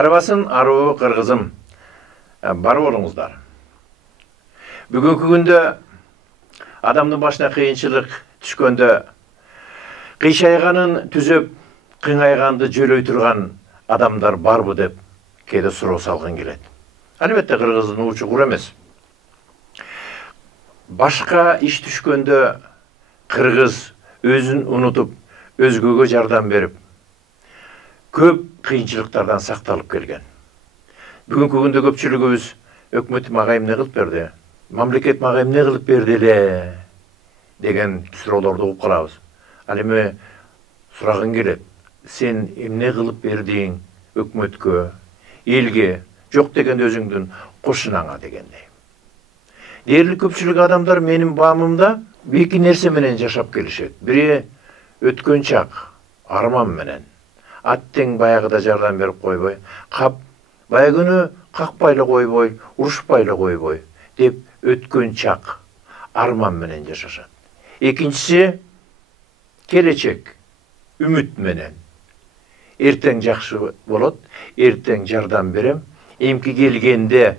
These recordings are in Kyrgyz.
Арбасын аруу кыргызым, бар болуңуздар. Бүгүнкү күндө адамдын башына кыйынчылык түшкөндө кыйшайганын түзөп, кыйнайганды жөлөй турган адамдар барбы деп кээде суроо салгың келет. Албетте кыргыздын учу кур эмес. Башка иш түшкөндө кыргыз өзүн унутуп, өзгөгө жардам берип, көп кыйынчылыктардан сакталып келген. Бүгүнкү күндө көпчүлүгүбүз өкмөт мага эмне кылып берди, мамлекет мага эмне кылып берди эле деген суроолорду угуп калабыз. Ал эми сурагың келет, сен эмне кылып бердиң өкмөткө, элге, жок дегенде өзүңдүн кошунаңа дегендей. Дээрлик көпчүлүк адамдар менин баамымда эки нерсе менен жашап келишет. Бири өткөн чак, арман менен. Аттең баягыда жардам берип койбой, баягыны какпайлы койбой, урушпайлы койбой деп өткөн чак, арман менен жашашат. Экинчиси келечек, үмүт менен. Эртең жакшы болот, эртең жардам берем, эмки келгенде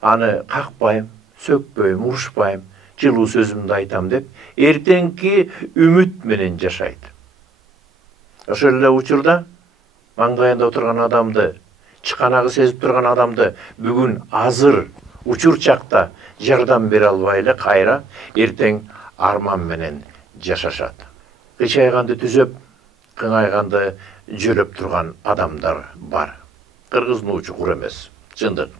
аны какпайм, сөкпөйм, урушпайм, жылуу сөзүмдү айтам деп, эртеңки үмүт менен жашайт. Ошол эле учурда маңдайында отурган адамды, чыканагы сезип турган адамды бүгүн азыр учур чакта жардам бере албай эле кайра эртең арман менен жашашат. Кыйшайганды түзөп, кыйнайганды жөлөп турган адамдар бар. Кыргыздын учу кур эмес, чындык.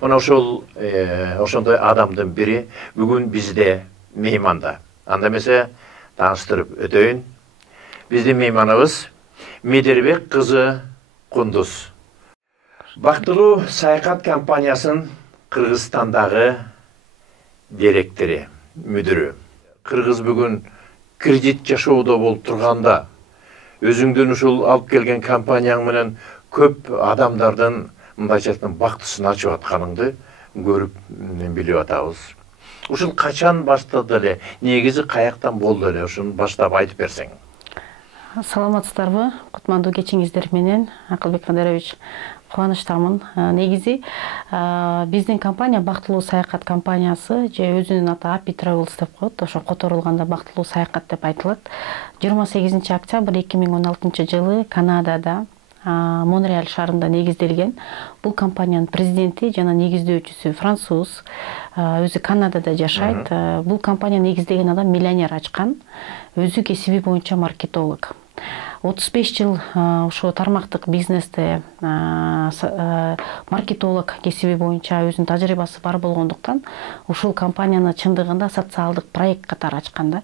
Мына ошондой адамдын бири бүгүн бизде мейманда. Анда эмесе тааныштырып өтөйүн. Биздин мейманыбыз Медербек кызы Кундуз. Бактылуу саякат компаниясынын Кыргызстандагы директору, мүдүрү. Кыргыз бүгүн кредит жашоодо болуп турганда, өзүңдүн ушул алып келген компанияң менен көп адамдардын мындайча айтканда бактысын ачып атканыңды көрүп билип атабыз. Ушул качан баштады эле, негизи каяктан болду эле, ушуну баштап айтып берсең. Саламатсыздарбы? Кутмандуу кечиңиздер менен, Акылбек Кадырович, кубанычтамын. Негизи биздин компания Бактылуу саякат компаниясы, же өзүнүн аты Happy Travels деп коет. Ошо которулганда Бактылуу саякат деп айтылат. 28 октябрь 2016 жылы Канадада Монреаль шаарында негизделген. Бул компаниянын президенти жана негиздөөчүсү француз, өзү Канадада жашайт. Бул компания негиздеген адам миллионер ачкан, өзү кесиби боюнча маркетолог. 35 жыл ошо тармактык бизнесте маркетолог кесиби боюнча өзүнүн тажрыйбасы бар болгондуктан ушул компанияны чындыгында социалдык проект катары ачкан да.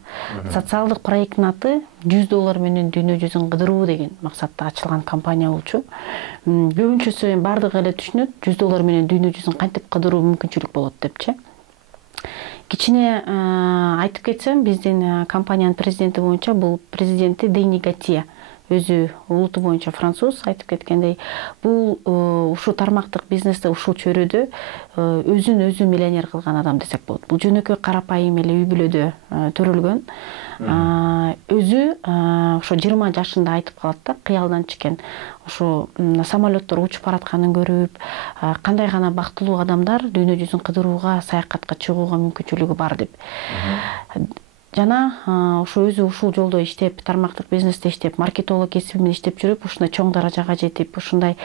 Социалдык проекттин аты $100 менен дүйнө жүзүн кыдыруу деген максатта ачылган компания болчу. Көбүнчөсү бардыгы эле түшүнөт, $100 менен дүйнө жүзүн кантип кыдыруу мүмкүнчүлүк болот депчи. Кичине айтып кетсем, биздин компаниянын президенти боюнча бул президенти Дени Гатье, өзү улуту боюнча француз, айтып кеткендей, бул ушул тармактык бизнесте ушул чөйрөдө өзүн өзү миллионер кылган адам десек болот. Бул жөнөкөй карапайым эле үй бүлөдө төрөлгөн. Өзү ошо 20 жашында айтып калат да, кыялдан чыккен. Ошо самолеттор учуп баратканын көрүп, кандай гана бактылуу адамдар дүйнө жүзүн кыдырууга, саякатка чыгууга мүмкүнчүлүгү бар деп. Жана ошо өзү ушул жолдо иштеп, тармактык бизнесте иштеп, маркетолог кесибинен иштеп жүрүп, ушундай чоң даражага жетип, ушундай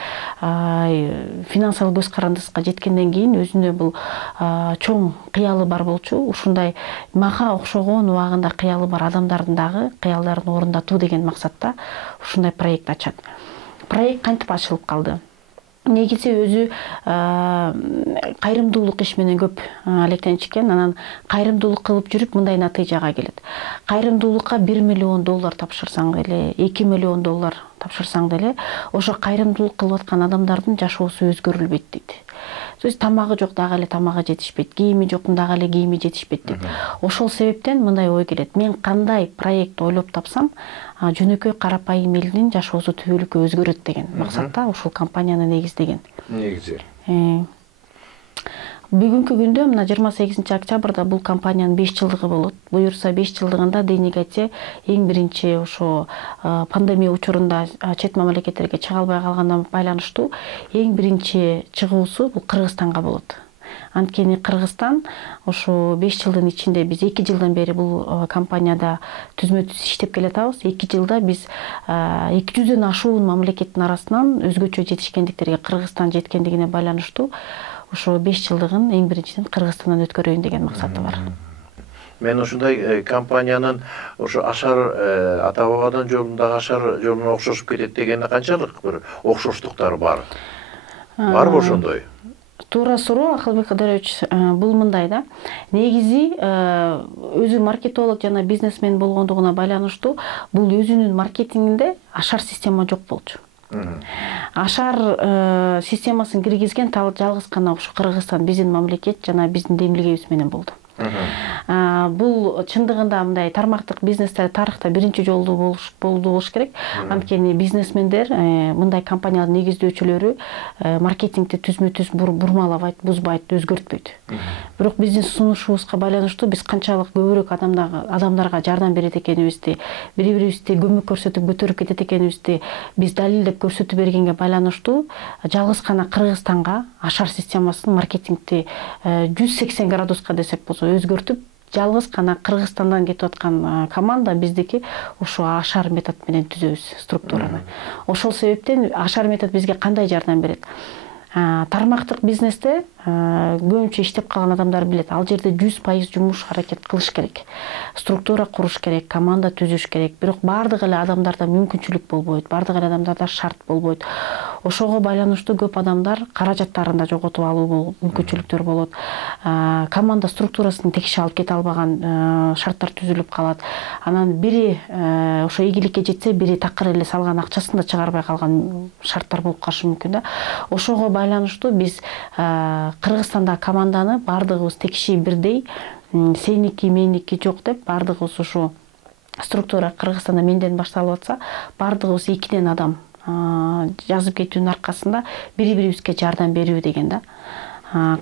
финансылык көз карандыска жеткенден кийин өзүнө бул чоң кыялы бар болчу. Ушундай мага окшогон убагында кыялы бар адамдардын дагы кыялдарын орундатуу деген максатта ушундай проект ачат. Проект кантип ачылып калды? Негизи өзү кайрымдуулук иш менен көп алектенишкен, анан кайрымдуулук кылып жүрүп мындай натыйжага келет. Кайрымдуулукка $1 миллион тапшырсаң деле, $2 миллион тапшырсаң деле, ошо кайрымдуулук кылып аткан адамдардын жашоосу өзгөрүлбөйт дейт. То есть тамагы жок дагы эле тамагы жетишпейт, кийими жоктун дагы эле кийими жетишпейт дейт. Ошол себептен мындай ой келет. Мен кандай проект ойлоп тапсам, жөнөкөй карапайым элдин жашоосу түбөлүккө өзгөрөт деген максатта ушул компанияны негиздеген. Негизи. Бүгүнкү күндө мына 28 октябрда бул компаниянын 5 жылдыгы болот. Буюрса 5 жылдыгында Дейнегате эң биринчи ошо пандемия учурунда чет мамлекеттерге чыга албай калгандан байланыштуу эң биринчи чыгуусу бул Кыргызстанга болот. Анткени Кыргызстан ошо 5 жылдын ичинде биз 2 жылдан бери бул компанияда түзмө-түз иштеп келатабыз. 2 жылда биз 200дөн ашуун мамлекеттин арасынан өзгөчө жетишкендиктерге Кыргызстан жеткендигине байланыштуу ошо 5 жылдыгын эң биринчиден Кыргызстандан өткөрөйүн деген максаты бар. Мен ушундай компаниянын ошо ашар ата бабадан жолундагы ашар жолуна окшошуп кетет дегени канчалык бир окшоштуктары бар? Барбы ошондой? Туура суроо, Акылбек Кыдырович. Бул мындай да. Негизи өзү маркетолог жана бизнесмен болгондугуна байланыштуу бул өзүнүн маркетингинде ашар система жок болчу. Ашар системасын киргизген жалгыз гана ушу Кыргызстан, биздин мамлекет жана биздин демилгебиз менен болду. Бул чындыгында мындай тармактык бизнестер тарыхта биринчи жолу болуш керек. Анткени бизнесмендер мындай компаниялардын негиздөөчүлөрү маркетингди түзмө-түз бурмалабайт, бузбайт, өзгөртпөйт. Бирок биздин сунушубузга байланыштуу биз канчалык көбүрөөк адамдарга жардам берет экенибизди, бири-бирибизди көмөк көрсөтүп көтөрүп кетет экенибизди биз далилдеп көрсөтүп бергенге байланыштуу жалгыз гана Кыргызстанга ашар системасын маркетингди 180 градуска десек болсо өзгөртүп, жалгыз гана Кыргызстандан кетип аткан команда биздики ошо ашар метод менен түзөбүз структураны. Ошол себептен ашар метод бизге кандай жардам берет? Тармактык бизнесте көбүнчө иштеп калган адамдар билет. Ал жерде 100% жумуш аракет кылыш керек. Структура куруш керек, команда түзүш керек. Бирок бардык эле адамдарда мүмкүнчүлүк болбойт, бардык эле адамдарда шарт болбойт. Ошого байланыштуу көп адамдар каражаттарын да жоготуп алуу мүмкүнчүлүктөр болот. Команда структурасын текше алып кете албаган шарттар түзүлүп калат. Анан бири ошо ийгиликке жетсе, бири такыр эле салган акчасын да чыгарбай калган шарттар болуп калышы мүмкүн да. Ошого байланыштуу биз Кыргызстанда команданы бардыгыбыз текши бирдей, сеники меники жок деп бардыгыбыз ушу структура Кыргызстанда менден башталып атса, бардыгыбыз 2ден адам жазып кетүүнүн аркасында бири-бирибизге жардам берүү деген да.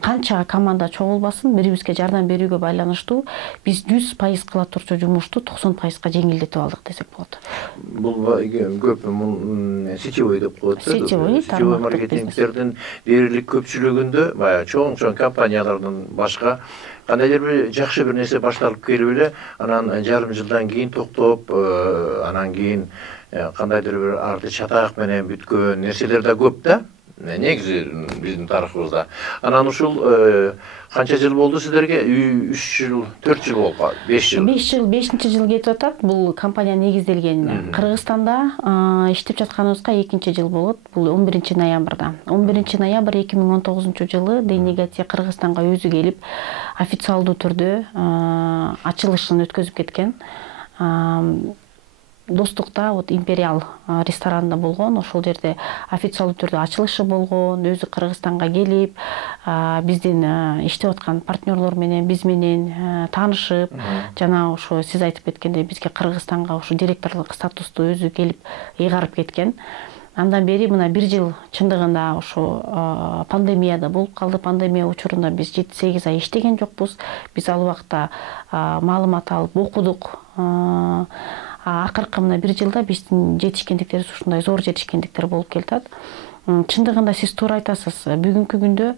Канча команда чогулбасын, бири-бирибизге жардам берүүгө байланыштуу биз 100% кыла турчу жумушту 90%га жеңилдетип алдык десек болот. Бул көп сетевой деп коет. Сетевой маркетингтердин дээрлик көпчүлүгүндө баягы чоң компаниялардын башка кандайдыр бир жакшы бир нерсе башталып келип эле, анан жарым жылдан кийин токтоп, анан кийин кандайдыр бир арты чатак менен бүткөн нерселер да көп да. Негизи биздин тарыхыбызда. Анан ушул канча жыл болду сиздерге? 3 жыл, 4 жыл болуп калды, 5 жыл. 5 жыл кетип атат. Бул компания негизделгенине. Кыргызстанда иштеп жатканыбызга 2 жыл болот. Бул 11 ноябрда. 11 ноябрь 2019 Дейнегате Кыргызстанга өзү келип официалдуу түрдө ачылышын өткөзүп кеткен. Достукта Империал ресторанында болгон, ошол жерде официалдуу түрдө ачылышы болгон, өзү Кыргызстанга келип, биздин иштеп аткан партнерлор менен, биз менен таанышып, жана ошо сиз айтып кеткендей бизге Кыргызстанга ошо директорлук статусту өзү келип ыйгарып кеткен. Андан бери мына 1 жыл чындыгында ошо пандемияда болуп калды. Пандемия учурунда биз 7-8 ай иштеген жокпуз. Биз ал убакта маалымат алып окудук. Акыркы мына 1 жылда биздин жетишкендиктерибиз ушундай зор жетишкендиктер болуп келатат. Чындыгында сиз туура айтасыз. Бүгүнкү күндө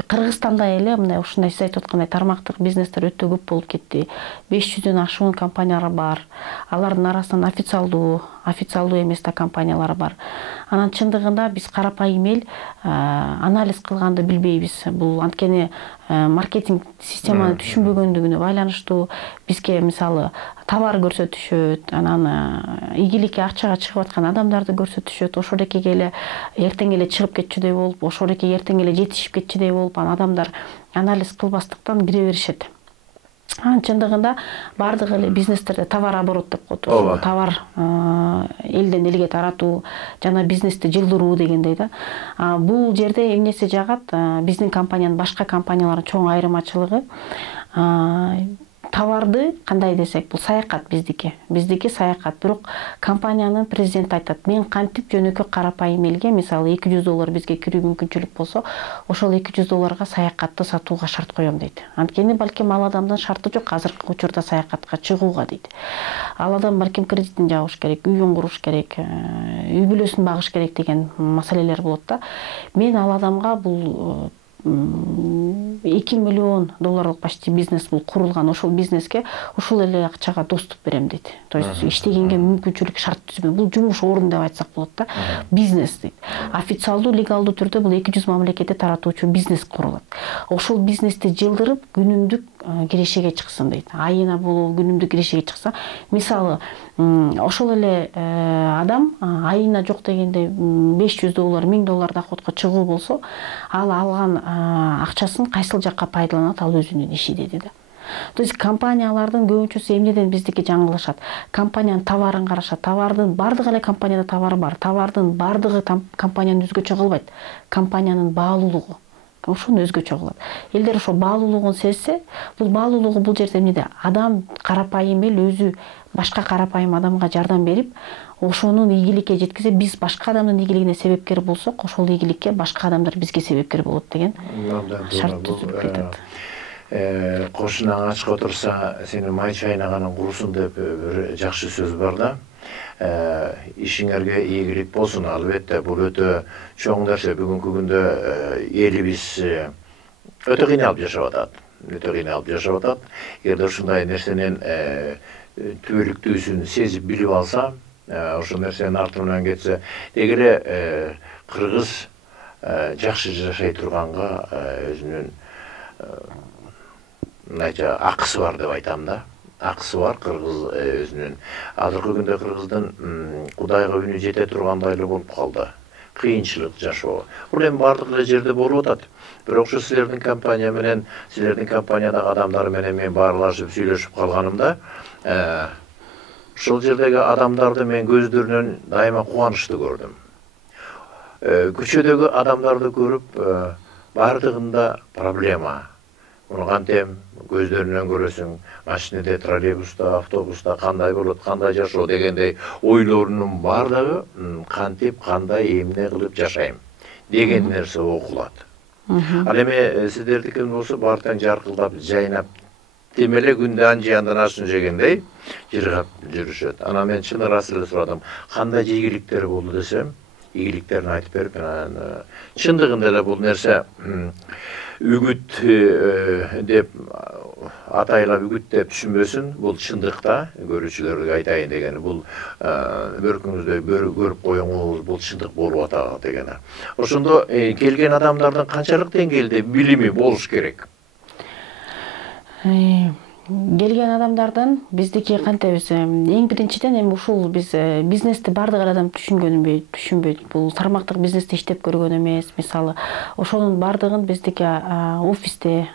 Кыргызстанда эле мындай ушундай сиз айтып аткандай тармактык бизнестер өтө көп болуп кетти. 500дөн ашуун компаниялар бар. Алардын арасынан официалдуу эмес да компаниялар бар. Анан чындыгында биз карапайым эл анализ кылганды билбейбиз. Бул анткени маркетинг системаны түшүнбөгөндүгүнө байланыштуу. Бизге мисалы товар көрсөтүшөт, анан ийгиликке акчага чыгып аткан адамдарды көрсөтүшөт. Ошол экеге эле эртең эле чыгып кетчүдөй болуп, ошол эке эртең эле жетишип кетчүдөй болуп, адамдар анализ кылбастыктан кире беришет. Чындыгында бардык эле бизнестерде товар оборот деп коет. Товар элден элге таратуу жана бизнести жылдыруу дегендей да. Бул жерде эмнеси жагат? Биздин компаниянын башка компаниялардын чоң айырмачылыгы товарды кандай десек, бул саякат биздики саякат. Бирок компаниянын президенти айтат, мен кантип жөнөкөй карапайым элге, мисалы $200 бизге кирүү мүмкүнчүлүк болсо, ошол $200 саякатты сатууга шарт коем дейт. Анткени балким ал адамдын шарты жок азыркы учурда саякатка чыгууга дейт. Ал адам балким кредитин жабыш керек, үйүн куруш керек, үй бүлөсүн багыш керек деген маселелер болот да. Мен ал адамга бул $2 миллион почти бизнес бул курулган. Ошол бизнеске ушул эле акчага доступ берем дейт. То есть иштегенге мүмкүнчүлүк шарт түзбөйм. Бул жумуш орун деп айтсак болот да. Бизнес дейт. Официалдуу, легалдуу түрдө бул 200 мамлекетте таратуучу бизнес курулат. Ошол бизнести жылдырып күнүмдүк кирешеге чыксын дейт. Айына болобу күнүмдүк кирешеге чыкса, мисалы ошол эле адам айына жок дегенде $500, $1000 доходко чыгуу болсо, ал алган акчасын кайсыл жакка пайдаланат, ал өзүнүн иши деди да. То есть компаниялардын көбүнчөсү эмнеден биздики жаңылышат? Компаниянын товарын карашат. Товардын бардыгы эле компанияда товары бар. Товардын бардыгы компаниянын өзгөчө кылбайт. Компаниянын баалуулугу ошону өзгөчө кылат. Элдер ошо баалуулугун сезсе, бул баалуулугу бул жерде эмнеде? Адам карапайым эл өзү башка карапайым адамга жардам берип, ошонун ийгиликке жеткизе, биз башка адамдын ийгилигине себепкер болсок, ошол ийгиликке башка адамдар бизге себепкер болот деген шарт түзүлүп кетет. Кошунаң ачка отурса, сени май чайнаганын курусун деп бир жакшы сөз бар да. Ишиңерге ийгилик болсун. Албетте, бул өтө чоң нерсе. Бүгүнкү күндө элибиз өтө кыйналып жашап атат. Эгерде ушундай нерсенин түбөлүктүүсүн сезип билип алса, ошол нерсенин артынан кетсе, деги эле кыргыз жакшы жашай турганга өзүнүн акысы бар деп айтам да. Акысы бар кыргыз өзүнүн. Азыркы күндө кыргыздын Кудайга үнү жете тургандай эле болуп калды. Кыйынчылык жашоо. Бул эми бардык эле жерде болуп атат. Бирок ушу силердин компания менен, силердин компаниядагы адамдар менен мен баарлашып сүйлөшүп калганымда, ушул жердеги адамдарды мен көздөрүнөн дайыма кубанычты көрдүм. Көчөдөгү адамдарды көрүп, бардыгында проблема. Муну кантем көздөрүнөн көрөсүң, машинеде, троллейбуста, автобуста кандай болот, кандай жашоо дегендей ойлорунун бардыгы кантип, кандай, эмне кылып жашайм деген нерсе окулат. Ал эми сиздердикин болсо баары тең жаркылдап, жайнап, темеле күндө анжыяндан ашын жегендей жыргап жүрүшөт. Анан мен чын ырас эле сурадым, кандай ийгиликтери болду десем, ийгиликтерин айтып берип, чындыгында эле бул нерсе үгүт деп атайлап үгүт деп түшүнбөсүн, бул чындыкта көрүүчүлөргө айтайын дегени, бул бөркүңүздө көрүп коюңуз, бул чындык болуп атат дегени. Ошондо келген адамдардын канчалык деңгээлде билими болуш керек? Келген адамдардын биздики кантебиз, эң биринчиден эми ушул биз бизнести бардык адам түшүнбөйт. Бул тармактык бизнесте иштеп көргөн эмес. Мисалы, ошонун бардыгын биздики офисте,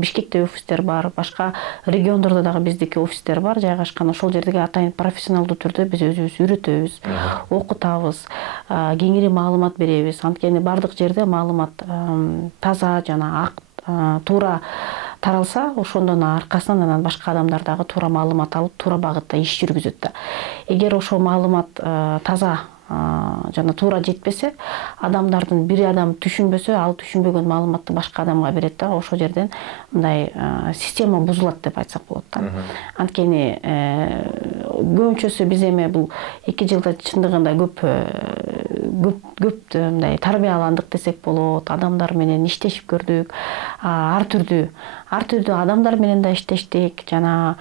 Бишкекте офистер бар, башка региондордо дагы биздики офистер бар жайгашкан. Ошол жердеги атайын профессионалдуу түрдө биз өзүбүз үйрөтөбүз, окутабыз, кеңири маалымат беребиз. Анткени бардык жерде маалымат таза жана ак, туура таралса, ошондон аркасынан анан башка адамдар дагы туура маалымат алып, туура багытта иш жүргүзөт да. Эгер ошол маалымат таза жана туура жетпесе, адамдардын бир адам түшүнбөсө, ал түшүнбөгөн маалыматты башка адамга берет да, ошол жерден мындай система бузулат деп айтсак болот да. Анткени көбүнчөсү биз эми бул 2 жылда чындыгында көп мындай тарбияландык десек болот, адамдар менен иштешип көрдүк, ар түрдүү адамдар менен да иштештик, жана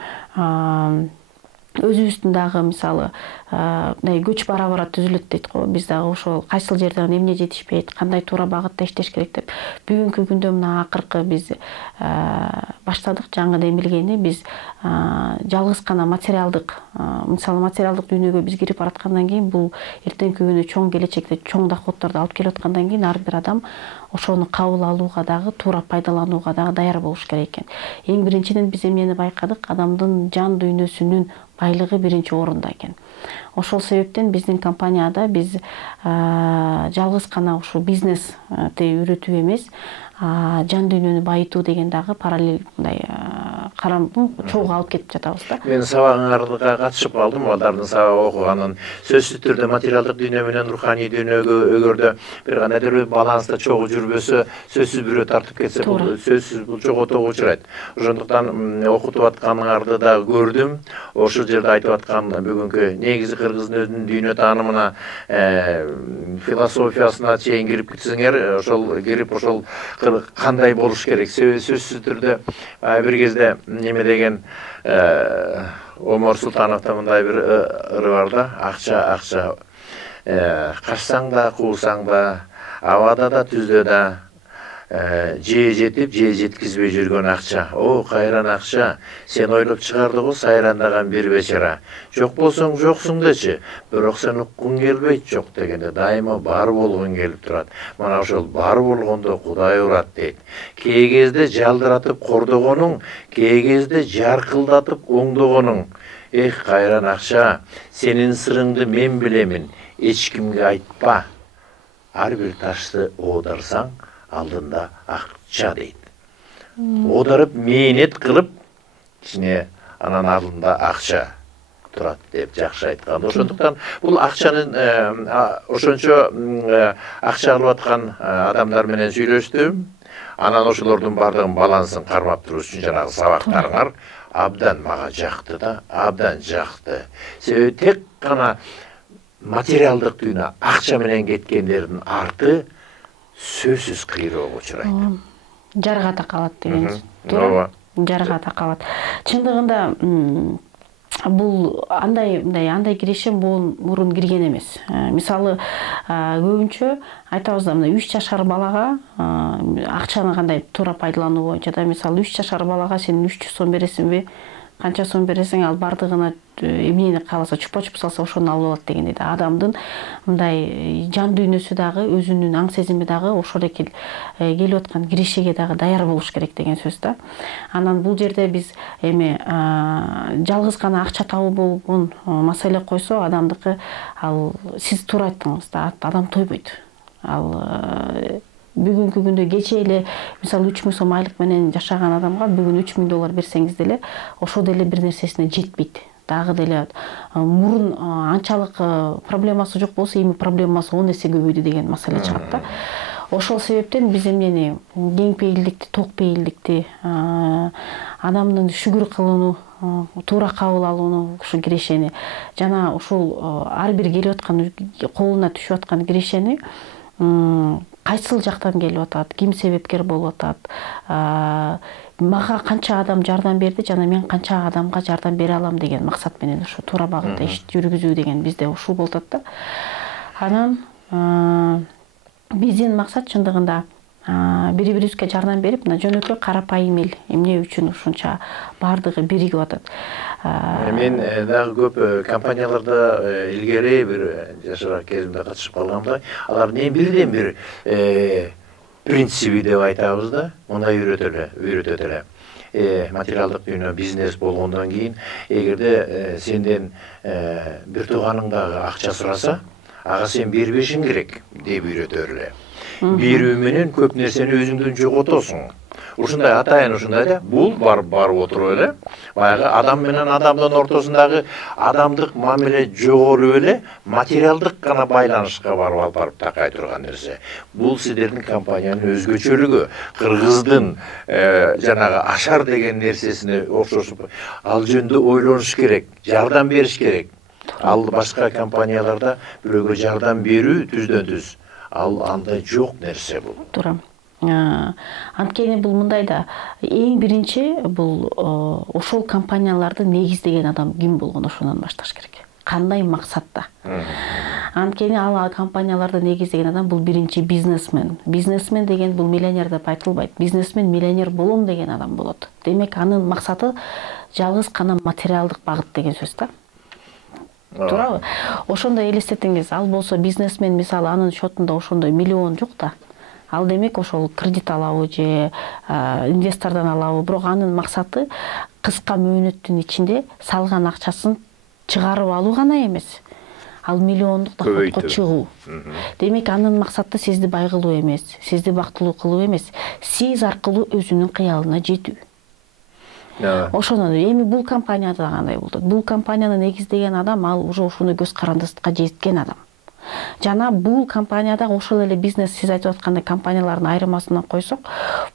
өзүбүздүн дагы мисалы мындай көч бара түзүлөт дейт го. Биз дагы ошол кайсыл жерден эмне жетишпейт, кандай туура багытта иштеш керек деп бүгүнкү күндө мына акыркы биз баштадык жаңы демилгени. Биз жалгыз гана материалдык дүйнөгө биз кирип бараткандан кийин, бул эртеңки күнү чоң келечекте чоң доходдорду алып келип аткандан кийин ар бир адам ошону кабыл алууга дагы, туура пайдаланууга дагы даяр болуш керек экен. Эң биринчиден биз эмнени байкадык? Адамдын жан дүйнөсүнүн байлыгы биринчи орунда экен. Ошол себептен биздин компанияда биз жалгыз гана ушу бизнести үйрөтүү эмес, жан дүйнөнү байытуу деген дагы параллель мындай карам чогуу алып кетип жатабыз да. Мен сабагыңарга катышып калдым, балдардын сабак окуганын. Сөзсүз түрдө материалдык дүйнө менен руханий дүйнөгө өгөрдө бир кандайдыр бир баланста чогуу жүрбөсө, сөзсүз бирөө тартып кетсе, бул сөзсүз бул жоготууга учурайт. Ошондуктан окутуп атканыңарды да көрдүм. Ошол жерде айтып аткан бүгүнкү негизи кыргыздын өзүнүн дүйнө таанымына, философиясына чейин кирип кетсеңер, ошол кирип ошол кандай болуш керек. Сөзсүз түрдө бир кезде неме деген Омар Султановда мындай бир ыры бар да, акча качсаң да, куусаң да, абада да, түздө да, же жетип, же жеткизбей жүргөн акча. О, кайран акча, сен ойлоп чыгарды го сайрандаган бир бечара. Жок болсоң жоксуң дечи, бирок сен уккуң келбейт жок дегенде дайыма бар болгон келип турат. Мана ошол бар болгондо Кудай урат дейт. Кээ кезде жалдыратып кордогонуң, кээ кезде жаркылдатып оңдогонуң. Эх, кайран акча, сенин сырыңды мен билемин, эч кимге айтпа. Ар бир ташты оодарсаң, алдында акча дейт. Оодарып, мээнет кылып, ичине анан алдында акча турат деп жакшы айткан. Ошондуктан бул акчанын ошончо акча алып аткан адамдар менен сүйлөштүм. Анан ошолордун бардыгын балансын кармап туруш үчүн жанагы сабактарыңар абдан мага жакты да, абдан жакты. Себеби тек гана материалдык дүйнө акча менен кеткендердин арты сөзсүз кыйроого учурайт. Жарга такалат дегенсиз. Туура. Жарга такалат. Чындыгында бул андай киришим мурун кирген эмес. Мисалы, көбүнчө айтабыз да, мына 3 жашар балага акчаны кандай туура пайдалануу боюнча да, мисалы 3 жашар балага сен 300 сом бересиңби? Канча сом бересиң, ал бардыгына эмнени кааласа, чупа-чуп салса ошону алып алат дегендей да. Адамдын мындай жан дүйнөсү дагы, өзүнүн аң сезими дагы ошол эки келип аткан киришеге дагы даяр болуш керек деген сөз да. Анан бул жерде биз жалгыз гана акча табуу болгон маселе койсо, адамдыкы ал сиз туура айттыңыз да, адам тойбойт. Ал бүгүнкү күндө кече эле мисалы 3000 сом айлык менен жашаган адамга бүгүн $3000 берсеңиз деле ошо деле бир нерсесине жетпейт. Дагы деле мурун анчалык проблемасы жок болсо, эми проблемасы 10 эсе көбөйдү деген маселе чыгат да. Ошол себептен биз эмнени кеңпейилдикти, токпейилдикти, адамдын шүгүр кылууну, туура кабыл алууну, ушу кирешени жана ушул ар бир келип аткан колуна түшүп аткан кирешени кайсыл жактан келип атат, ким себепкер болуп атат, мага канча адам жардам берди жана мен канча адамга жардам бере алам деген максат менен ушу туура багытта иш жүргүзүү деген бизде ушул болуп атат да. Анан биздин максат чындыгында бири-бирибизге жардам берип, мына жөнөкөй карапайым эл эмне үчүн ушунча бардыгы биригип атат. Мен дагы көп компанияларда илгери бир жашыраак кезимде катышып калгамда, алардын эң бирден бир принциби деп айтабыз да, мындай үйрөтөт эле. Материалдык дүйнө бизнес болгондон кийин, эгерде сенден бир тууганың дагы акча сураса, ага сен бербешиң керек деп үйрөтөр эле. Берүү менен көп нерсени өзүңдөн жоготосуң. Ушундай атайын ушундай да, бул барып отуруп эле, баягы адам менен адамдын ортосундагы адамдык мамиле жогору эле, материалдык гана байланышка барып такай турган нерсе. Бул сиздердин компаниянын өзгөчөлүгү, кыргыздын жанагы ашар деген нерсесине окшошуп, ал жөнүндө ойлонуш керек, жардам бериш керек. Ал башка компанияларда бирөөгө жардам берүү түздөн түз. Ал андай жок нерсе бул. Туура. Анткени бул мындай да, эң биринчи бул ошол компанияларды негиздеген адам ким болгон, ошондон башташ керек. Кандай максатта? Анткени ал компанияларды негиздеген адам бул биринчи бизнесмен. Бизнесмен деген бул миллионер деп айтылбайт. Бизнесмен миллионер болом деген адам болот. Демек анын максаты жалгыз гана материалдык багыт деген сөз да. Туурабы? Ошондой элестетиңиз, ал болсо бизнесмен, мисалы анын счетунда ошондой миллион жок да. Ал демек ошол кредит алабы же инвестордон алабы, бирок анын максаты кыска мөөнөттүн ичинде салган акчасын чыгарып алуу гана эмес. Ал миллиондук доходко чыгуу. Демек анын максаты сизди байгылуу эмес, сизди бактылуу кылуу эмес, сиз аркылуу өзүнүн кыялына жетүү. Ошону эми бул компанияда кандай болду? Бул компанияны негиздеген адам ал уже ушуну көз карандыкка жеткен адам. Жана бул компанияда ошол эле бизнес, сиз айтып аткандай компаниялардын айырмасынан койсок,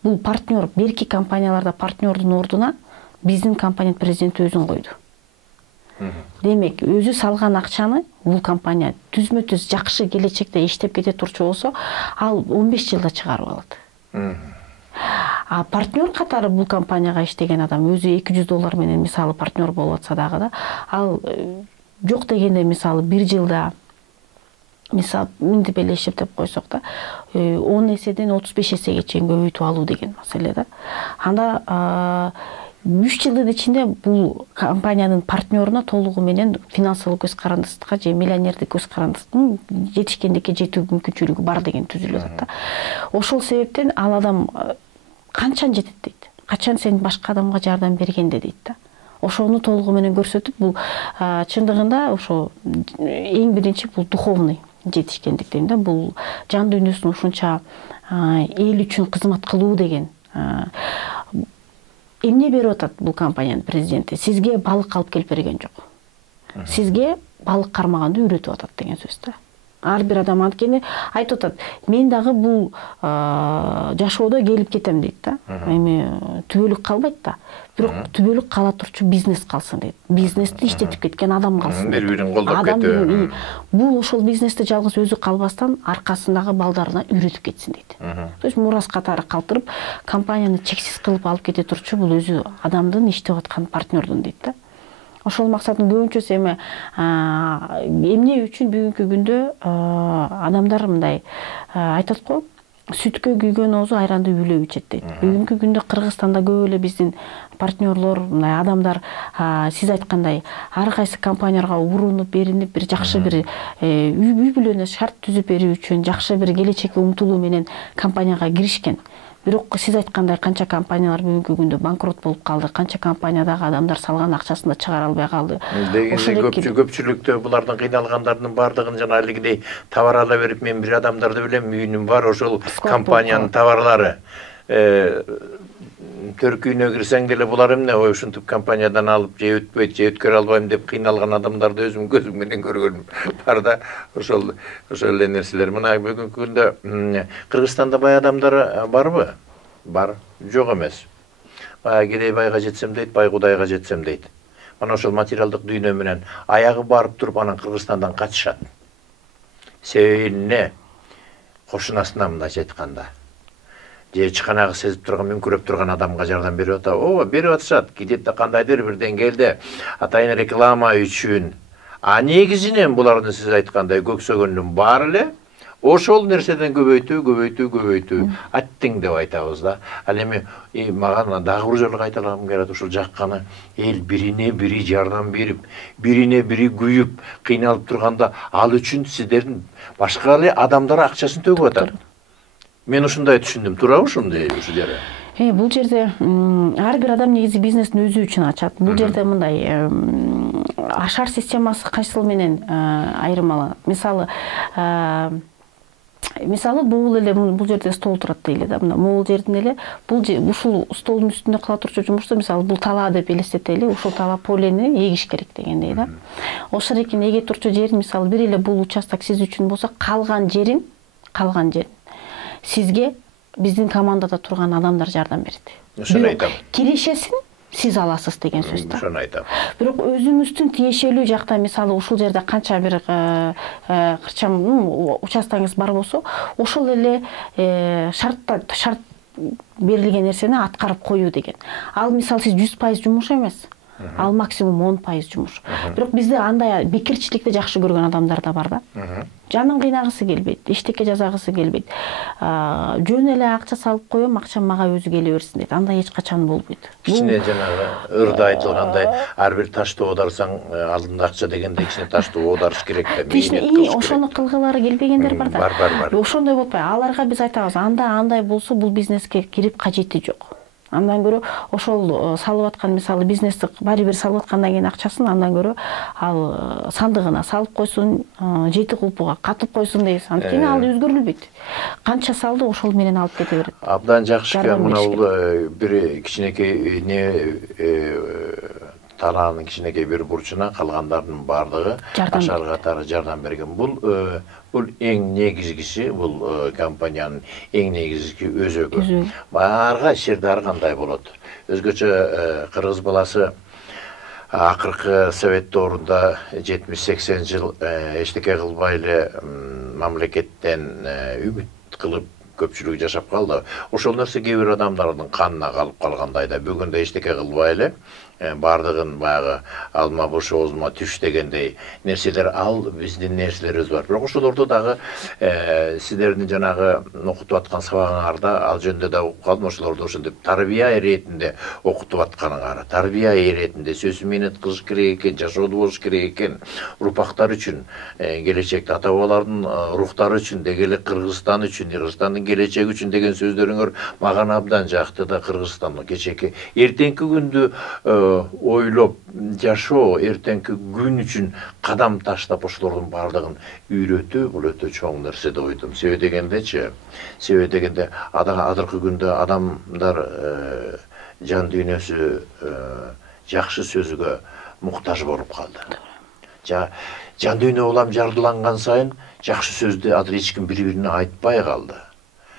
бул партнер, берки компанияларда партнердун ордуна биздин компания президенти өзүн койду. Демек, өзү салган акчаны бул компания түзмө-түз жакшы келечекте иштеп кете турчу болсо, ал 15 жылда чыгарып алат. А партнер катары бул компанияга иштеген адам өзү $200 менен мисалы партнер болуп атса дагы да, ал жок дегенде мисалы 1 жылда мисалы мынтип эле эсептеп койсок да 10 эседен 35 эсеге чейин көбөйтүп алуу деген маселе да. Анда 3 жылдын ичинде бул компаниянын партнеруна толугу менен финансылык көз карандыкка же миллионердик көз карандыктын жетишкендикке жетүү мүмкүнчүлүгү бар деген түзүлүп атат да. Ошол себептен ал адам канчан жетет дейт. Качан сен башка адамга жардам бергенде дейт да. Ошону толугу менен көрсөтүп, бул чындыгында ошо эң биринчи бул духовный жетишкендик дейм да. Бул жан дүйнөсүн ушунча эл үчүн кызмат кылуу деген. Эмне берип атат бул компаниянын президенти? Сизге балык алып келип берген жок. Сизге балык кармаганды үйрөтүп атат деген сөз да. Ар бир адам анткени айтып атат, мен дагы бул жашоодо келип кетем дейт да. Эми түбөлүк калбайт да. Бирок түбөлүк кала турчу бизнес калсын дейт. Бизнести иштетип кеткен адам калсын. Бири-бирин колдоп кетүү. Бул ошол бизнести жалгыз өзү калбастан аркасындагы балдарына үйрөтүп кетсин дейт. То есть мурас катары калтырып, компанияны чексиз кылып алып кете турчу бул өзү адамдын иштеп аткан партнердун дейт да. Ошол максатын көбүнчөсү эми эмне үчүн бүгүнкү күндө адамдар мындай айтат го, сүткө күйгөн оозу айранды үйлөп ичет дейт. Бүгүнкү күндө Кыргызстанда көп эле биздин партнерлор, мындай адамдар сиз айткандай ар кайсы компанияларга урунуп, беринип, бир жакшы бир үй бүлөнө шарт түзүп берүү үчүн жакшы бир келечекке умтулуу менен компанияга киришкен. Бирок сиз айткандай канча компаниялар бүгүнкү күндө банкрот болуп калды, канча компаниядагы адамдар салган акчасын да чыгара албай калды. Дегенде көпчүлүктө булардын кыйналгандардын баардыгын жана алигидей товар ала берип, мен бир адамдарды билем, үйүнүм бар, ошол компаниянын товарлары төркүйүнө кирсең деле булар эмне, ой ушинтип компаниядан алып же өтпөйт, же өткөрө албайм деп кыйналган адамдарды өзүм көзүм менен көргөнүм бар да. Ошол эле нерселер. Мына бүгүнкү күндө Кыргызстанда бай адамдар барбы? Бар, жок эмес. Бай кедей байга жетсем дейт, бай кудайга жетсем дейт. Мана ошол материалдык дүйнө менен аягы барып туруп анан Кыргызстандан качышат. Себеби эмне? Кошунасына мындайча айтканда, же чыканагы сезип турган, мүмкүрөп турган адамга жардам берип атат. Ооба, берип атышат. Кидетте кандайдыр бир деңгээлде атайын реклама үчүн. А негизинен булардын сиз айткандай көксөгөнүн баары эле ошол нерседен көбөйтүү. Аттың деп айтабыз да. Ал эми мага дагы бир жолу кайталагым келет, ушул жакканы эл бирине бири жардам берип, бирине бири күйүп, кыйналып турганда ал үчүн сиздердин башка эле адамдар акчасын төгүп атат. Мен ушундай түшүндүм, туурабы ушундай ушул жерде? Бул жерде ар бир адам негизи бизнесин өзү үчүн ачат. Бул жерде мындай ашар системасы кайсыл менен айырмаланат. Мисалы бул эле бул жерде стол турат дейли да. Мына могул жердин эле ушул столдун үстүндө кыла турчу жумушту мисалы бул талаа деп элестетели, ушул талаа полени эгиш керек дегендей да. Ошол экен эге турчу жерин мисалы бир эле бул участок сиз үчүн болсо, калган жерин сизге биздин командада турган адамдар жардам берет. Ошону айтам. Кирешесин сиз аласыз деген сөз да. Ошону айтам. Бирок өзүңүздүн тиешелүү жакта мисалы ушул жерде канча бир кырчам участогуңуз бар болсо, ошол эле шарт берилген нерсени аткарып коюу деген. Ал мисалы сиз 100% жумуш эмес. Ал максимум 10% жумуш. Бирок бизде андай бекирчиликти жакшы көргөн адамдар да бар да. Жанын кыйнагысы келбейт, эчтеке жасагысы келбейт. Жөн эле акча салып коем, акча мага өзү келе берсин дейт. Андай эч качан болбойт. Кичине жанагы ырда айтылгандай, ар бир ташты оодарсаң, алдында акча дегенде кичине ташты оодарыш керек да. Ошону кылгылары келбегендер бар да. Бар. Ошондой болбой, аларга биз айтабыз, андай болсо бул бизнеске кирип кажети жок. Андан көрө ошол салып аткан мисалы бизнести баары бир салып аткандан кийин акчасын андан көрө ал сандыгына салып койсун, жети кулпуга катып койсун дейбиз. Анткени ал өзгөрүлбөйт. Канча салды ошол менен алып кете берет. Абдан жакшы экен. Мына бул бир кичинекей тараанын кичинекей бир бурчуна калгандардын баардыгы ашар катары жардам берген. Бул эң негизгиси, бул компаниянын эң негизги өзөгү. Баарга иш жерде ар кандай болот. Өзгөчө кыргыз баласы акыркы совет доорунда 70-80 жыл эчтеке кылбай эле мамлекеттен үмүт кылып көпчүлүгү жашап калды. Ошол нерсе кээ бир адамдардын канына калып калгандай да. Бүгүн да эчтеке кылбай эле бардыгын баягы алма буш оозума түш дегендей нерселер ал биздин нерселерибиз бар. Бирок ошолордо дагы сиздердин жанагы окутуп аткан сабагыңарда ал жөнүндө да угуп калдым. Ошолорду ошентип тарбия иретинде окутуп атканыңар, тарбия иретинде сөзсүз менет кылыш керек экен, жашоодо болуш керек экен, урпактар үчүн, келечекте ата бабалардын рухтары үчүн, деги эле Кыргызстан үчүн, Кыргызстандын келечеги үчүн деген сөздөрүңөр мага абдан жакты да. Кыргызстандын кечеки эртеңки күндү ойлоп жашоо, эртеңки күн үчүн кадам таштап ошолордун баардыгын үйрөтүү бул өтө чоң нерсе деп ойдум. Себеби дегенде азыркы күндө адамдар жан дүйнөсү жакшы сөзгө муктаж болуп калды. Жан дүйнө улам жардыланган сайын жакшы сөздү азыр эч ким бири-бирине айтпай калды.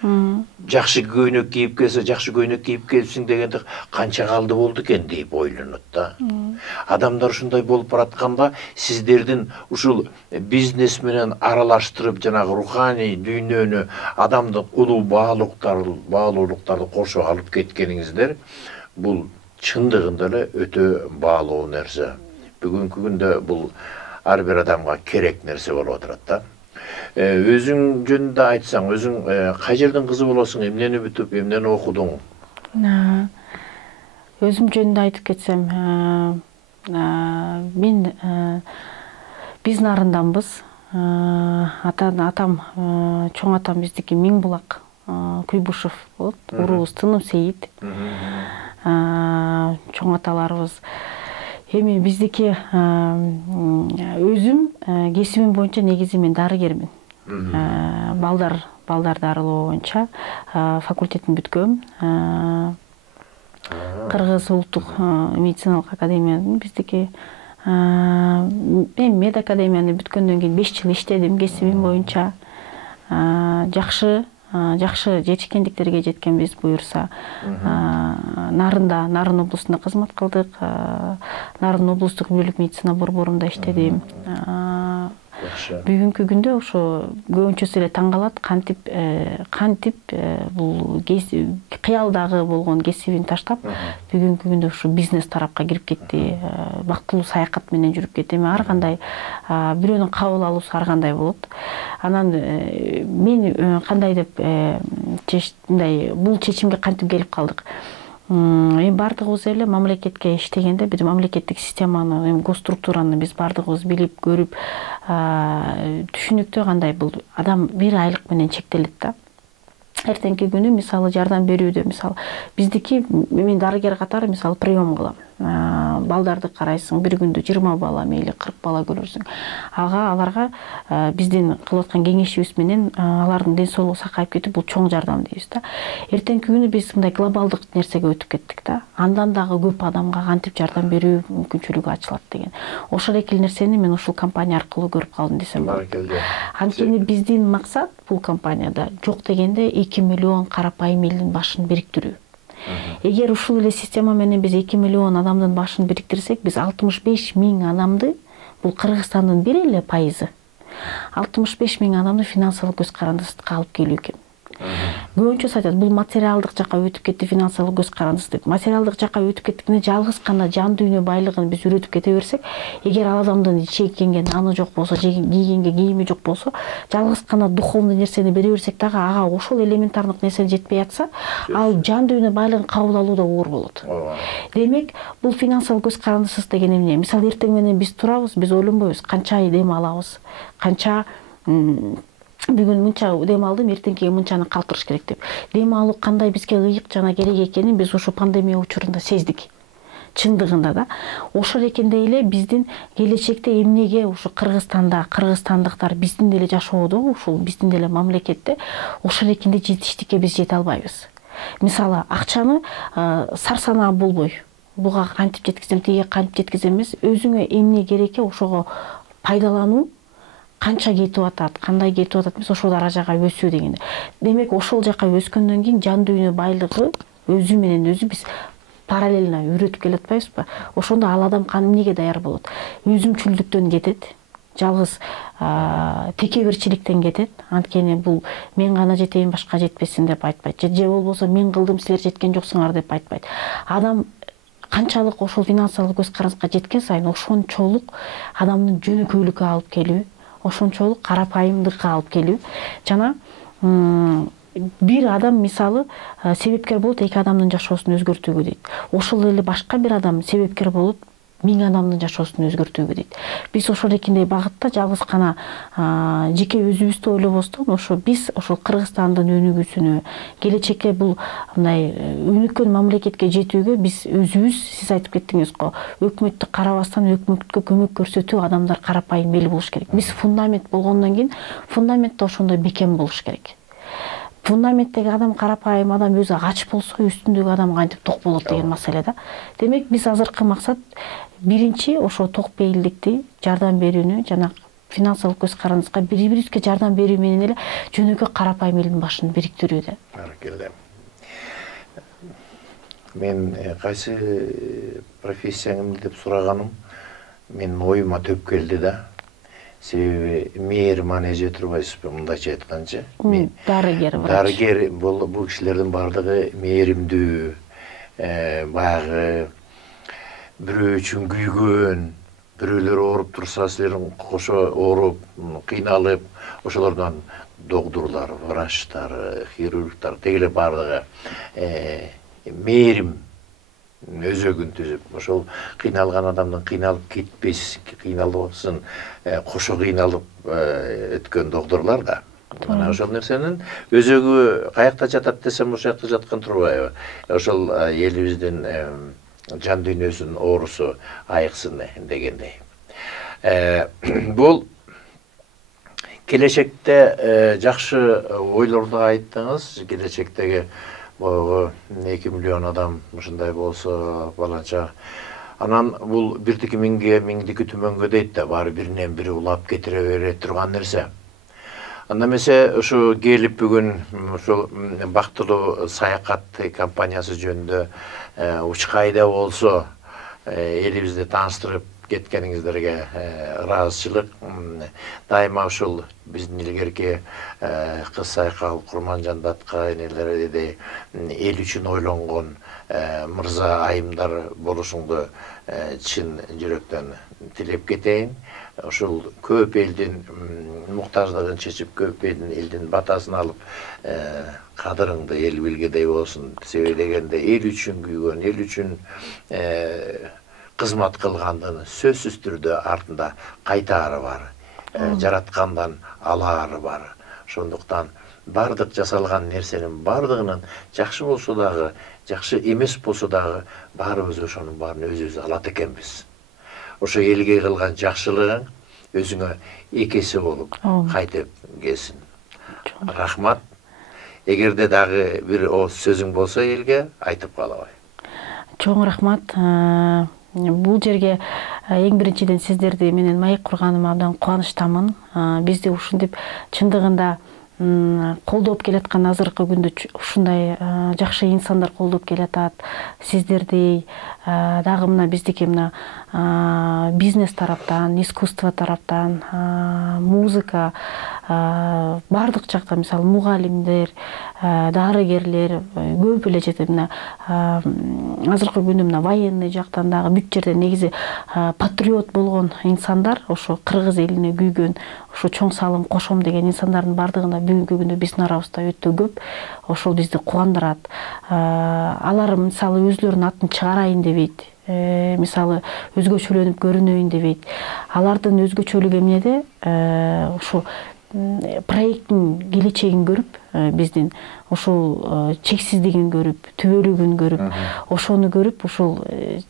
Жакшы көйнөк кийип келсе, жакшы көйнөк кийип келсиң дегенде канча калды болду экен деп ойлонот да. Адамдар ушундай болуп баратканда сиздердин ушул бизнес менен аралаштырып жанагы руханий дүйнөнү, адамдын улуу баалуулуктарды кошо алып кеткениңиздер бул чындыгында эле өтө баалуу нерсе. Бүгүнкү күндө бул ар бир адамга керек нерсе болуп атат да. Өзүң жөнүндө айтсаң, өзүң кай жердин кызы болосуң, эмнени бүтүп, эмнени окудуң? Өзүм жөнүндө айтып кетсем, мен биз нарынданбыз. Атам, чоң атам биздики Миңбулак Куйбушев болот. Уруубуз Тыным Сейит. Чоң аталарыбыз. Эми биздики өзүм кесибим боюнча негизи мен дарыгермин. Балдар дарылоо боюнча факультетин бүткөм. Кыргыз улуттук медициналык академиянын биздики мен мед академияны бүткөндөн кийин 5 жыл иштедим кесибим боюнча. Жакшы жетишкендиктерге жеткенбиз буюрса. Нарын облусунда кызмат кылдык. Нарын облустук үлгүлүк медицина борборунда иштедим. Бүгүнкү күндө ошо көбүнчөсү эле таң калат, кантип бул кыялдагы болгон кесибин таштап, бүгүнкү күндө ушу бизнес тарапка кирип кетти. Бактылуу саякат менен жүрүп кетти. Эми ар кандай бирөөнүн кабыл алуусу ар кандай болот. Анан мен кандай деп бул чечимге кантип келип калдык? Эми бардыгыбыз эле мамлекетке иштегенде биз мамлекеттик системаны, эми госструктураны биз бардыгыбыз билип, көрүп, түшүнүктүү кандай бул адам бир айлык менен чектелет да. Эртеңки күнү мисалы жардам берүүдө, мисалы биздики мен дарыгер катары мисалы прием кылам. Балдарды карайсың, бир күндө 20 бала, мейли 40 бала көрөрсүң. Аларга биздин кылып аткан кеңешибиз менен алардын ден соолугу сакайып кетип, бул чоң жардам дейбиз да. Эртеңки күнү биз мындай глобалдык нерсеге өтүп кеттик да. Андан дагы көп адамга кантип жардам берүү мүмкүнчүлүгү ачылат деген. Ошол эки нерсени мен ушул компания аркылуу көрүп калдым десем болот. Анткени биздин максат бул компанияда жок дегенде 2 миллион карапайым элдин башын бириктирүү. Эгер ушул эле система менен биз 2 миллион адамдын башын бириктирсек, биз 65 миң адамды, бул Кыргызстандын бир эле пайызы, 65 миң адамды финансылык көз карандысызга алып келүү экен. Көбүнчөсү айтат, бул материалдык жакка өтүп кетти, финансылык көз карандысыз деп. Материалдык жакка өтүп кеттикинде жалгыз гана жан дүйнө байлыгын биз үрөтүп кете берсек, эгер ал адамдын чеккенге наны жок болсо, кийгенге кийими жок болсо, жалгыз гана духовный нерсени бере берсек дагы ага ошол элементардык нерсе жетпей атса, ал жан дүйнө байлыгын кабыл алууда оор болот. Демек, бул финансылык көз карандысыз деген эмне? Мисалы эртең менен биз турабыз, биз ойлонбойбуз, канча дем алабыз, канча бүгүн мынча дем алдым, эртеңкиге мынчаны калтырыш керек деп. Дем алуу кандай бизге ыйык жана керек экенин биз ушу пандемия учурунда сездик. Чындыгында да ошол экендей эле биздин келечекте эмнеге ушу Кыргызстанда кыргызстандыктар биздин деле жашоодо, ушул биздин деле мамлекетте ошол экендей жетиштикке биз жете албайбыз. Мисалы, акчаны сарсанаа болбой, буга кантип жеткизем, тиге кантип жеткизем эмес, өзүңө эмне керек ошого пайдалануу, канча кетип атат, кандай кетип атат эмес, ошол даражага өсүү дегенде. Демек, ошол жака өскөндөн кийин жан дүйнө байлыгы өзү менен өзү биз параллельно үйрөтүп келатпайбызбы? Ошондо ал адам эмнеге даяр болот? Өзүмчүлдүктөн кетет, жалгыз текеберчиликтен кетет. Анткени бул мен гана жетейин, башка жетпесин деп айтпайт. Же болбосо мен кылдым, силер жеткен жоксуңар деп айтпайт. Адам канчалык ошол финансылык көз каранызга жеткен сайын ошончолук адамдын жөнөкөйлүккө алып келүү, ошончолук карапайымдыкка алып келүү. Жана бир адам мисалы себепкер болот 2 адамдын жашоосун өзгөртүүгө дейт. Ошол эле башка бир адам себепкер болот 1000 адамдын жашоосун өзгөртүүгө дейт. Биз ошол экендей багытта жалгыз гана жеке өзүбүздү ойлобостон, ошо биз ошол Кыргызстандын өнүгүүсүнө, келечекке бул мындай өнүккөн мамлекетке жетүүгө биз өзүбүз, сиз айтып кеттиңиз го, өкмөттү карабастан өкмөткө көмөк көрсөтүү адамдар карапайым эл болуш керек. Биз фундамент болгондон кийин фундаментте ошондой бекем болуш керек. Фундаменттеги адам карапайым адам өзү ач болсо, үстүндөгү адам кантип ток болот деген маселе да. Демек, биз азыркы максат биринчи ошо ток бейилдикти, жардам берүүнү жана финансылык көз каранызга бири-бирибизге жардам берүү менен эле жөнөкөй карапайым элдин башын бириктирүү да. Баракелде. Мен кайсы профессияңды деп сураганым менин оюма төп келди да. Себеби мээрим эже турбайсызбы, мындайча айтканча. Дарыгер, врач. Дарыгер бул кишилердин бардыгы мээримдүү, баягы бирөө үчүн күйгөн, бирөөлөр ооруп турса, силер кошо ооруп, кыйналып, ошолордон докторлор, врачтар, хирургтар, дегеле бардыгы мээрим өзөгүн түзүп, ошол кыйналган адамдын кыйналып кетпес, кыйналбасын, кошо кыйналып өткөн докторлор да. Мына ошол нерсенин өзөгү каякта жатат десем, ошол жакта жаткан турбайбы? Ошол элибиздин жан дүйнөсүнүн оорусу айыксын дегендей. Бул келечекте жакшы ойлорду айттыңыз. Келечектеги 2 миллион адам ушундай болсо баланча. Анан бул бирдики миңге, миңдики түмөнгө дейт да, баары биринен бири улап кетире бере турган нерсе. Анда эмесе ушу келип бүгүн ушул бактылуу саякат компаниясы жөнүндө учкайда болсо элибизди тааныштырып кеткениңиздерге ыраазычылык. Дайыма ушул биздин илгерки кыз сайкал Курманжандатка энелерди эл үчүн ойлонгон мырза айымдар болушуңду чын жүрөктөн тилеп кетейин. Ушул көп элдин муктаждыгын чечип, көп элдин батасын алып, кадырыңды эл билгедей болсун. Себеби дегенде эл үчүн күйгөн, эл үчүн кызмат кылгандын сөзсүз түрдө артында кайтаары бар, жараткандан алаары бар. Ошондуктан бардык жасалган нерсенин бардыгынын жакшы болсо дагы, жакшы эмес болсо дагы баарыбыз ошонун баарын өзүбүз алат экенбиз. Ошо элге кылган жакшылыгың өзүңө экеси болуп кайтып келсин. Рахмат. Эгерде дагы бир сөзүң болсо элге айтып калабай. Чоң рахмат. Бул жерге эң биринчиден сиздерди менен маек курганыма абдан кубанычтамын. Бизди ушинтип чындыгында колдоп келаткан азыркы күндө ушундай жакшы инсандар колдоп келатат. Сиздердей дагы мына биздики мына бизнес тараптан, искусство тараптан, музыка бардык жакта, мисалы мугалимдер, дарыгерлер көп эле жерде мына азыркы күндө мына военный жактан дагы бүт жерде негизи патриот болгон инсандар, ошо кыргыз элине күйгөн, ошо чоң салым кошом деген инсандардын бардыгында бүгүнкү күндө биздин арабызда өтө көп. Ошол бизди кубандырат. Алар мисалы өзүлөрүнүн атын чыгарайын дебейт. Мисалы өзгөчөлөнүп көрүнөйүн дебейт. Алардын өзгөчөлүгү эмнеде? Ушу проекттин келечегин көрүп, биздин ошол чексиздигин көрүп, түбөлүгүн көрүп, ошону көрүп, ошол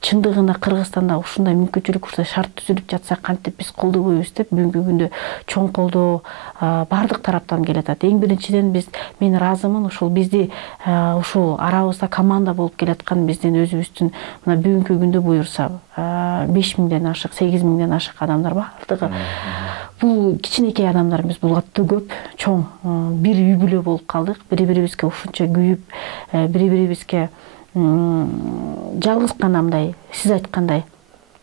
чындыгында Кыргызстанда ушундай мүмкүнчүлүк, ушундай шарт түзүлүп жатса кантип биз колдобойбуз деп бүгүнкү күндө чоң колдоо бардык тараптан келатат. Эң биринчиден мен ыраазымын, ушул бизди ушул арабызда команда болуп келаткан биздин өзүбүздүн мына бүгүнкү күндө буюрса 5000ден ашык, 8000ден ашык адамдар бардыгы. Бул кичинекей адамдар эмес, бул аты көп, чоң бир үй бүлө болуп калдык. Бири-бирибизге ушунча күйүп, бири-бирибизге жалгыз гана мындай сиз айткандай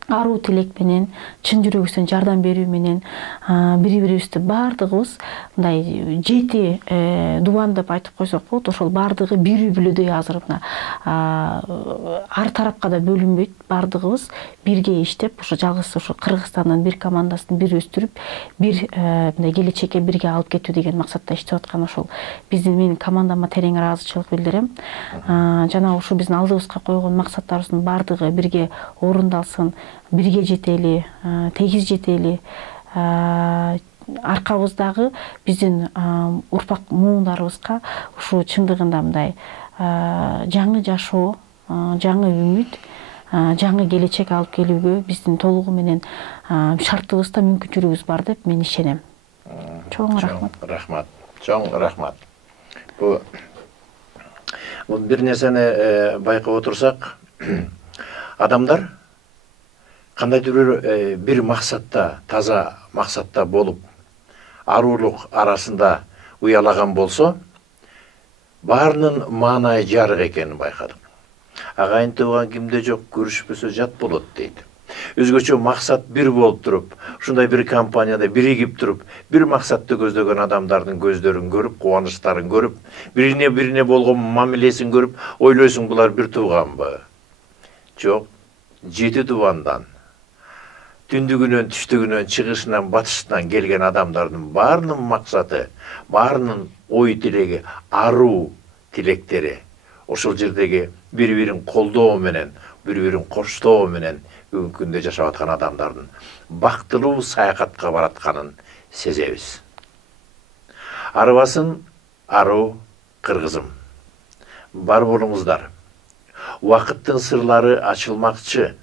аруу тилек менен, чын жүрөгүбүздөн жардам берүү менен бири-бирибизди бардыгыбыз мындай 7 дубан деп айтып койсок болот. Ошол бардыгы бир үй бүлөдөй азыр мына ар тарапка да бөлүнбөйт, бардыгыбыз бирге иштеп, ошо жалгыз ошо Кыргызстандын бир командасын бир өстүрүп, бир мындай келечекке бирге алып кетүү деген максатта иштеп аткан ошол менин командама терең ыраазычылык билдирем. Жана ошо биздин алдыбызга койгон максаттарыбыздын бардыгы бирге орундалсын, бирге жетели, тегиз жетели. Аркабыздагы биздин урпак муундарыбызга ушу чындыгында мындай жаңы жашоо, жаңы үмүт, жаңы келечек алып келүүгө биздин толугу менен шартыбызда мүмкүнчүлүгүбүз бар деп мен ишенем. Чоң рахмат. Чоң рахмат. Бул бир нерсени байкап отурсак, адамдар кандайдыр бир максатта, таза максатта болуп, аруулук арасында уялаган болсо, баарынын маанайы жарык экенин байкадык. Агайын тууган кимде жок, көрүшпөсө жат болот дейт. Өзгөчө максат бир болуп туруп, ушундай бир компанияда биригип туруп, бир максатты көздөгөн адамдардын көздөрүн көрүп, кубанычтарын көрүп, бирине болгон мамилесин көрүп, ойлойсуң, булар бир тууганбы? Жок, 7 туугандан, түндүгүнөн, түштүгүнөн, чыгышынан, батышынан келген адамдардын баарынын максаты, баарынын ой тилеги, аруу тилектери ошол жердеги бири-бирин колдоо менен, бири-бирин коштоо менен бүгүнкү күндө жашап аткан адамдардын бактылуу саякатка баратканын сезебиз. Арыбасын аруу кыргызым. Бар болуңуздар. Убакыттын сырлары ачылмакчы.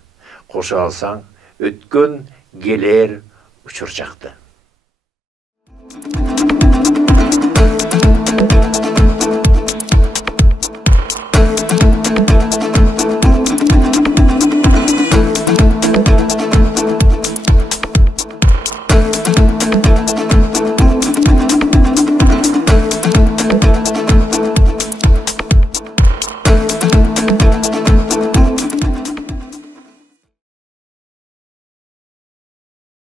Кошо алсаң, өткөн келер учурчакты.